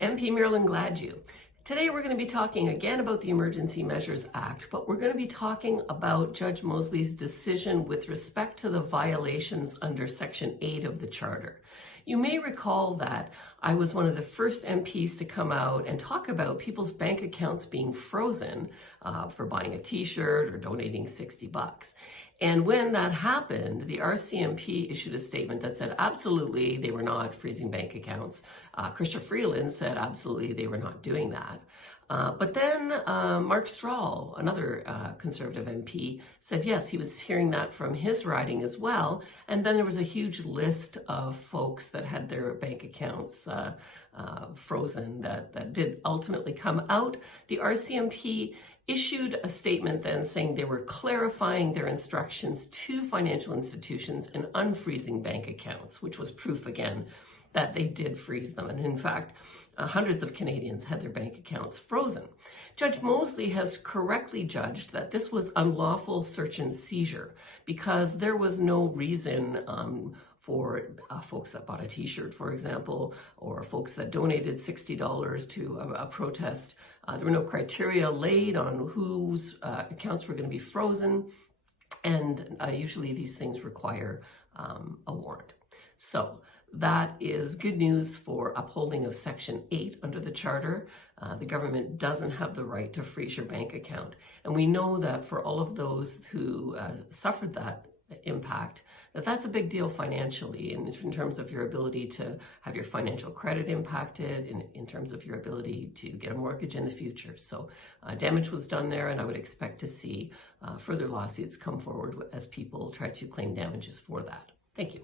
MP Marilyn Gladue. Today we're going to be talking again about the Emergency Measures Act, but we're going to be talking about Judge Mosely's decision with respect to the violations under Section 8 of the Charter. You may recall that I was one of the first MPs to come out and talk about people's bank accounts being frozen for buying a t-shirt or donating $60. And when that happened, the RCMP issued a statement that said absolutely they were not freezing bank accounts. Chrystia Freeland said absolutely they were not doing that. But then Mark Strahl, another Conservative MP, said yes, he was hearing that from his riding as well. And then there was a huge list of folks that had their bank accounts frozen that did ultimately come out. The RCMP issued a statement then saying they were clarifying their instructions to financial institutions in unfreezing bank accounts, which was proof again that they did freeze them. And in fact, hundreds of Canadians had their bank accounts frozen. Judge Mosely has correctly judged that this was unlawful search and seizure because there was no reason for folks that bought a t-shirt, for example, or folks that donated $60 to a protest. There were no criteria laid on whose accounts were going to be frozen, and usually these things require a warrant. So that is good news for upholding of Section 8 under the Charter. The government doesn't have the right to freeze your bank account. And we know that for all of those who suffered that impact, that's a big deal financially in terms of your ability to have your financial credit impacted, in terms of your ability to get a mortgage in the future. So damage was done there, and I would expect to see further lawsuits come forward as people try to claim damages for that. Thank you.